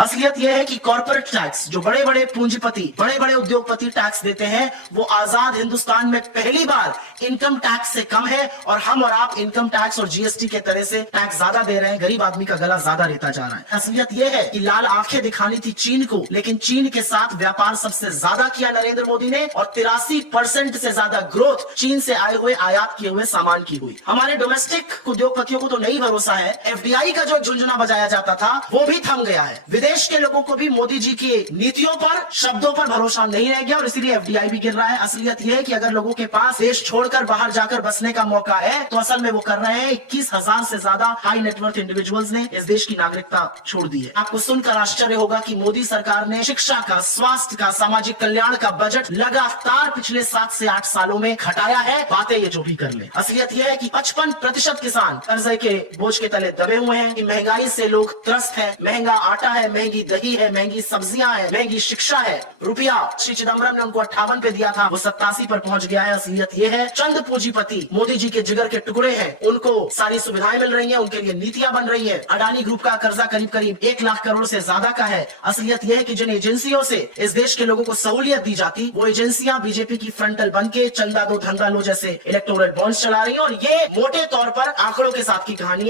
असलियत यह है कि कॉर्पोरेट टैक्स जो बड़े बड़े पूंजीपति, बड़े बड़े उद्योगपति टैक्स देते हैं, वो आजाद हिंदुस्तान में पहली बार इनकम टैक्स से कम है और हम और आप इनकम टैक्स और जीएसटी के तरह से टैक्स ज्यादा दे रहे हैं। गरीब आदमी का गला ज्यादा रेता जा रहा है। असलियत यह है कि लाल आंखें दिखानी थी चीन को, लेकिन चीन के साथ व्यापार सबसे ज्यादा किया नरेंद्र मोदी ने और 83% से ज्यादा ग्रोथ चीन से आए हुए आयात किए हुए सामान की हुई। हमारे डोमेस्टिक उद्योगपतियों को तो नहीं भरोसा है। एफडीआई का जो झुंझुना बजाया जाता था वो भी थम गया है। विदेश के लोगों को भी मोदी जी की नीतियों पर, शब्दों पर भरोसा नहीं रह गया और इसीलिए एफडीआई भी गिर रहा है। असलियत यह है कि अगर लोगों के पास देश छोड़कर बाहर जाकर बसने का मौका है तो असल में वो कर रहे हैं। 21,000 से ज्यादा हाई नेटवर्थ इंडिविजुअल्स ने इस देश की नागरिकता छोड़ दी है। आपको सुनकर आश्चर्य होगा कि मोदी सरकार ने शिक्षा का, स्वास्थ्य का, सामाजिक कल्याण का बजट लगातार पिछले 7 से 8 सालों में घटाया है। बातें ये जो भी कर ले, असलियत यह है कि 55% किसान कर्जे के बोझ के तले दबे हुए हैं, कि महंगाई से लोग त्रस्त हैं। महंगा आटा है, महंगी दही है, महंगी सब्जियां हैं, महंगी शिक्षा है। रुपया श्री चिदम्बरम ने उनको 58 पे दिया था, वो 87 पर पहुंच गया है। असलियत यह है चंद पूंजीपति मोदी जी के जिगर के टुकड़े हैं, उनको सारी सुविधाएं मिल रही हैं, उनके लिए नीतियां बन रही हैं। अडानी ग्रुप का कर्जा करीब करीब 1 लाख करोड़ से ज्यादा का है। असलियत यह है कि जिन एजेंसियों से इस देश के लोगों को सहूलियत दी जाती, वो एजेंसियां बीजेपी की फ्रंटल बन के चंदा दो धंधा लो जैसे इलेक्टोरल बॉन्ड्स चला रही है। और ये मोटे तौर पर आंकड़ों के साथ की कहानी है।